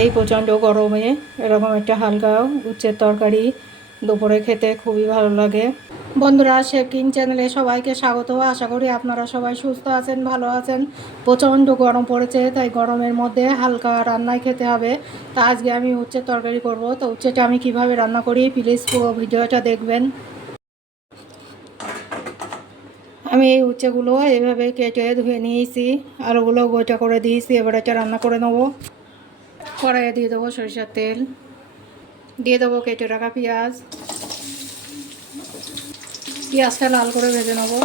এই প্রচণ্ড গরমে এরকম একটা হালকা উচ্ছের তরকারি দুপুরে খেতে খুবই ভালো লাগে। বন্ধুরা, শেফ কিং চ্যানেলে সবাইকে স্বাগত। আশা করি আপনারা সবাই সুস্থ আছেন, ভালো আছেন। প্রচণ্ড গরম পড়েছে, তাই গরমের মধ্যে হালকা রান্নাই খেতে হবে। তা আজকে আমি উচ্ছের তরকারি করব। তো উচ্ছেটা আমি কিভাবে রান্না করি প্লিজ পুরো ভিডিওটা দেখবেন। আমি এই উচ্ছেগুলো এইভাবে কেটে ধুয়ে নিয়েছি, আলুগুলো গোটা করে দিয়েছি। এবার এটা রান্না করে নেবো। কড়াইয়ে দিয়ে দেবো সরিষার তেল, দিয়ে দেবো কেটে রাখা পেঁয়াজ। পেঁয়াজটা লাল করে ভেজে নেবো।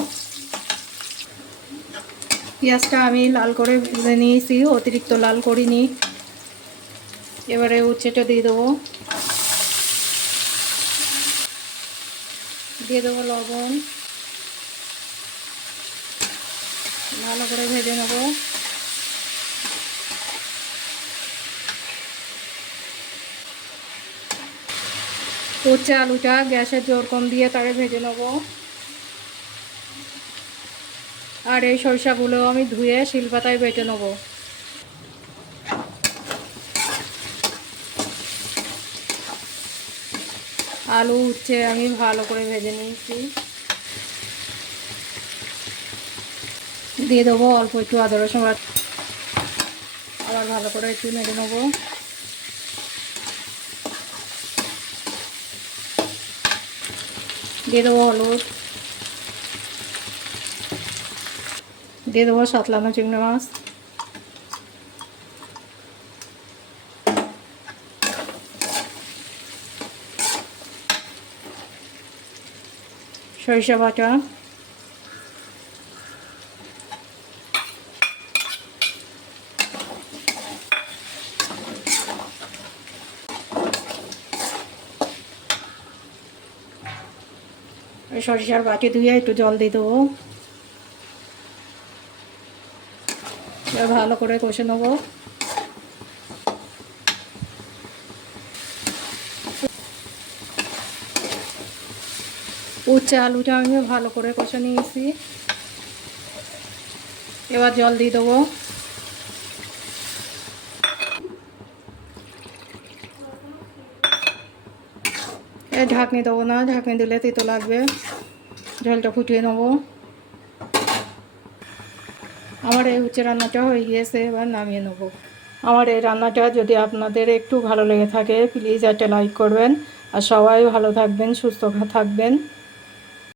পেঁয়াজটা আমি লাল করে ভেজে নিয়েছি, অতিরিক্ত লাল করিনি। এবারে উচ্ছেটা দিয়ে দেবো, দিয়ে দেবো লবণ, ভালো করে ভেজে নেবো। উচ্ছে আলুটা গ্যাসের জোর কম দিয়ে তারে ভেজে নেবো। আর এই সরিষাগুলো আমি ধুয়ে শিলপাতায় বেটে নেবো। আলু উচ্ছে আমি ভালো করে ভেজে নিয়েছি। দিয়ে দেবো অল্প একটু আদা রসুন বাটা, আবার ভালো করে একটু নেড়ে নেবো। দিয়ে দেবো হলুদ, দিয়ে দেবো সাতলানো চিংড়ি মাছ, সরিষা বাটা, সরিষার বাটি ধুয়ে একটু জল দিয়ে দেবো। এবার ভালো করে কষে নেবো। উচ্ছে আলুটা আমি ভালো করে কষে নিয়েছি। এবার জল দিয়ে দেবো। ঢাকনি দেবো না, ঢাকনি দিলে তেতো লাগবে। ঝোলটা ফুটিয়ে নেবো। আমার এই উচ্ছে রান্নাটা হয়ে গিয়েছে, এবার নামিয়ে নেবো। আমার এই রান্নাটা যদি আপনাদের একটু ভালো লেগে থাকে প্লিজ একটা লাইক করবেন। আর সবাই ভালো থাকবেন, সুস্থ থাকবেন।